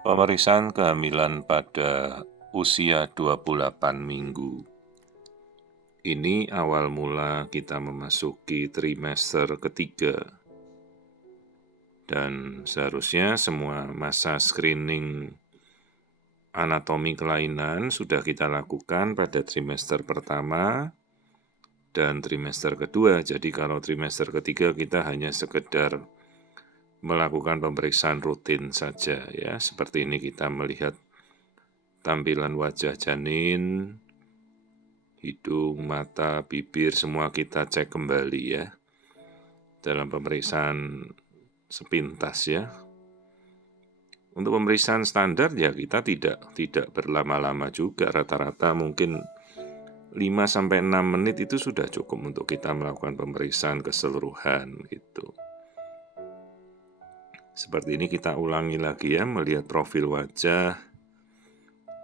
Pemeriksaan kehamilan pada usia 28 minggu. Ini awal mula kita memasuki trimester ketiga. Dan seharusnya semua masa screening anatomi kelainan sudah kita lakukan pada trimester pertama dan trimester kedua. Jadi kalau trimester ketiga kita hanya sekedar melakukan pemeriksaan rutin saja ya. Seperti ini kita melihat tampilan wajah janin, hidung, mata, bibir, semua kita cek kembali ya. Dalam pemeriksaan sepintas ya. Untuk pemeriksaan standar ya kita tidak berlama-lama juga, rata-rata mungkin 5-6 menit itu sudah cukup untuk kita melakukan pemeriksaan keseluruhan gitu. Seperti ini kita ulangi lagi ya, melihat profil wajah,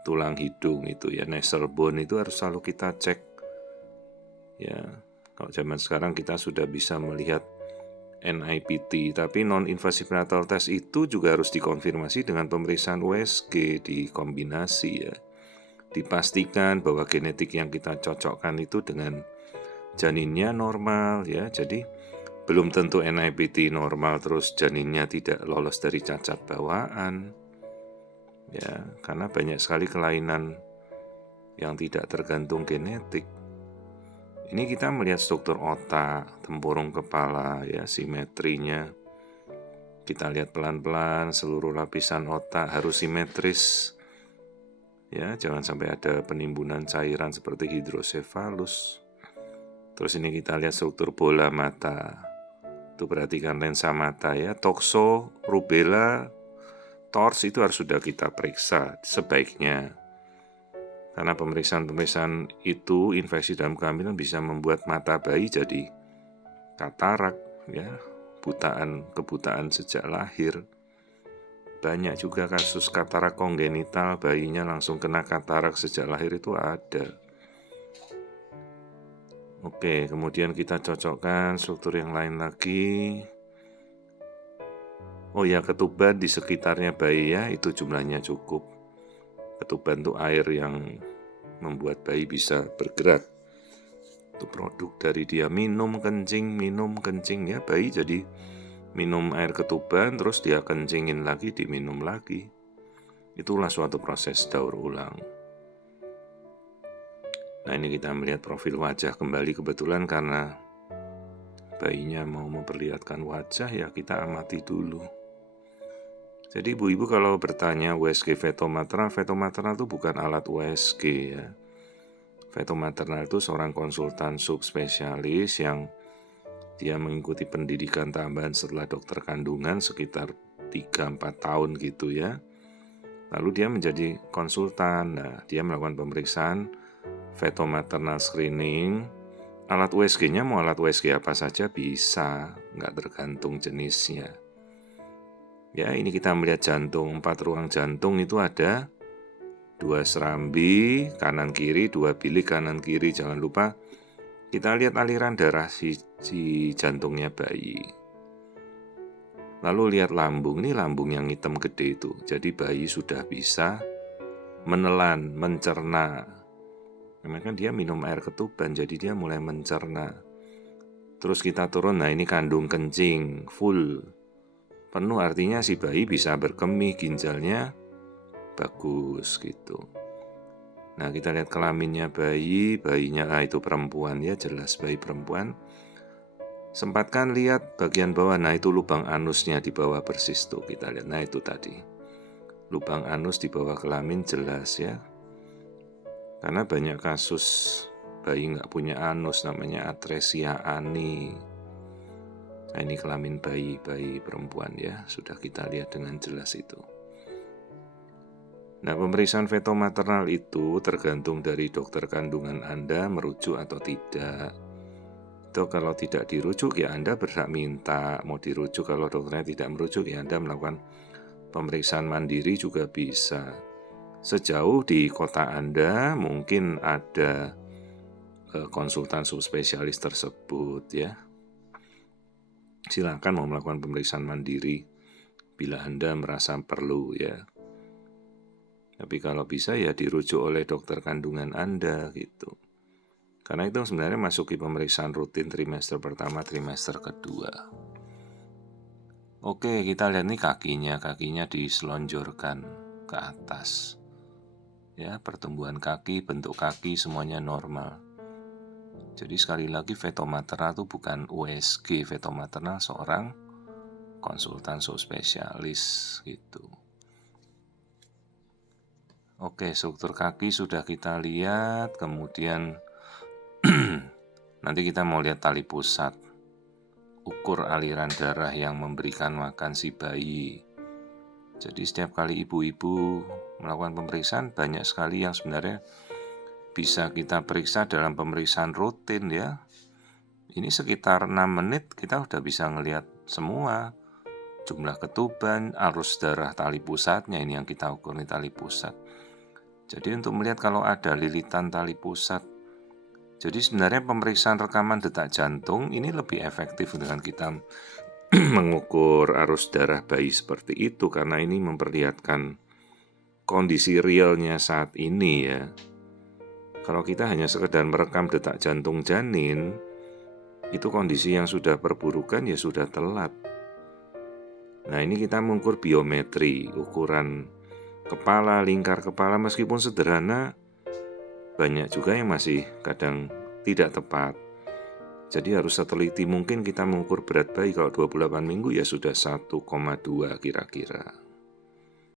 tulang hidung itu ya, nasal bone itu harus selalu kita cek. Ya, kalau zaman sekarang kita sudah bisa melihat NIPT, tapi non-invasive prenatal test itu juga harus dikonfirmasi dengan pemeriksaan USG dikombinasi ya. Dipastikan bahwa genetik yang kita cocokkan itu dengan janinnya normal ya. Jadi belum tentu NIPT normal terus janinnya tidak lolos dari cacat bawaan. Ya, karena banyak sekali kelainan yang tidak tergantung genetik. Ini kita melihat struktur otak, tempurung kepala ya, simetrinya. Kita lihat pelan-pelan seluruh lapisan otak harus simetris. Ya, jangan sampai ada penimbunan cairan seperti hidrosefalus. Terus ini kita lihat struktur bola mata. Itu perhatikan lensa mata ya, tokso, rubella, tors itu harus sudah kita periksa sebaiknya. Karena pemeriksaan-pemeriksaan itu infeksi dalam kehamilan bisa membuat mata bayi jadi katarak ya, kebutaan sejak lahir. Banyak juga kasus katarak kongenital, bayinya langsung kena katarak sejak lahir itu ada. Oke, kemudian kita cocokkan struktur yang lain lagi. Oh ya, ketuban di sekitarnya bayi ya, itu jumlahnya cukup. Ketuban itu air yang membuat bayi bisa bergerak. Itu produk dari dia minum kencing ya, bayi jadi minum air ketuban terus dia kencingin lagi, diminum lagi. Itulah suatu proses daur ulang. Nah ini kita melihat profil wajah kembali, kebetulan karena bayinya mau memperlihatkan wajah ya kita amati dulu. Jadi ibu-ibu kalau bertanya USG feto maternal itu bukan alat USG ya. Feto maternal itu seorang konsultan subspesialis yang dia mengikuti pendidikan tambahan setelah dokter kandungan sekitar 3-4 tahun gitu ya. Lalu dia menjadi konsultan, nah dia melakukan pemeriksaan feto maternal screening. Alat USG-nya mau alat USG apa saja bisa, nggak tergantung jenisnya. Ya, ini kita melihat jantung, 4 ruang jantung itu ada 2 serambi kanan kiri, 2 bilik kanan kiri. Jangan lupa kita lihat aliran darah si jantungnya bayi. Lalu lihat lambung, ini lambung yang hitam gede itu. Jadi bayi sudah bisa menelan, mencerna. Memang kan dia minum air ketuban, jadi dia mulai mencerna. Terus kita turun, nah ini kandung kencing, full. Penuh artinya si bayi bisa berkemih, ginjalnya bagus gitu. Nah kita lihat kelaminnya bayinya itu perempuan ya, jelas bayi perempuan. Sempatkan lihat bagian bawah, nah itu lubang anusnya di bawah persis tuh kita lihat. Nah itu tadi, lubang anus di bawah kelamin jelas ya. Karena banyak kasus bayi nggak punya anus, namanya atresia ani. Nah ini kelamin bayi perempuan ya, sudah kita lihat dengan jelas itu. Nah pemeriksaan feto maternal itu tergantung dari dokter kandungan Anda merujuk atau tidak. Itu kalau tidak dirujuk ya Anda berhak minta mau dirujuk, kalau dokternya tidak merujuk ya Anda melakukan pemeriksaan mandiri juga bisa. Sejauh di kota Anda mungkin ada konsultan subspesialis tersebut ya. Silakan mau melakukan pemeriksaan mandiri bila Anda merasa perlu ya. Tapi kalau bisa ya dirujuk oleh dokter kandungan Anda gitu. Karena itu sebenarnya masuki pemeriksaan rutin trimester pertama, trimester kedua. Oke, kita lihat nih kakinya diselonjorkan ke atas. Ya, pertumbuhan kaki, bentuk kaki semuanya normal. Jadi sekali lagi fetomaternal itu bukan USG, fetomaternal seorang konsultan spesialis gitu. Oke, struktur kaki sudah kita lihat, kemudian nanti kita mau lihat tali pusat. Ukur aliran darah yang memberikan makan si bayi. Jadi setiap kali ibu-ibu melakukan pemeriksaan, banyak sekali yang sebenarnya bisa kita periksa dalam pemeriksaan rutin ya. Ini sekitar 6 menit kita udah bisa ngelihat semua. Jumlah ketuban, arus darah tali pusatnya, ini yang kita ukur nih tali pusat. Jadi untuk melihat kalau ada lilitan tali pusat, jadi sebenarnya pemeriksaan rekaman detak jantung ini lebih efektif dengan kita mengukur arus darah bayi seperti itu, karena ini memperlihatkan kondisi realnya saat ini ya. Kalau kita hanya sekedar merekam detak jantung janin, itu kondisi yang sudah perburukan ya sudah telat. Nah ini kita mengukur biometri, ukuran kepala, lingkar kepala, meskipun sederhana, banyak juga yang masih kadang tidak tepat. Jadi harus seteliti mungkin kita mengukur berat bayi, kalau 28 minggu ya sudah 1,2 kira-kira.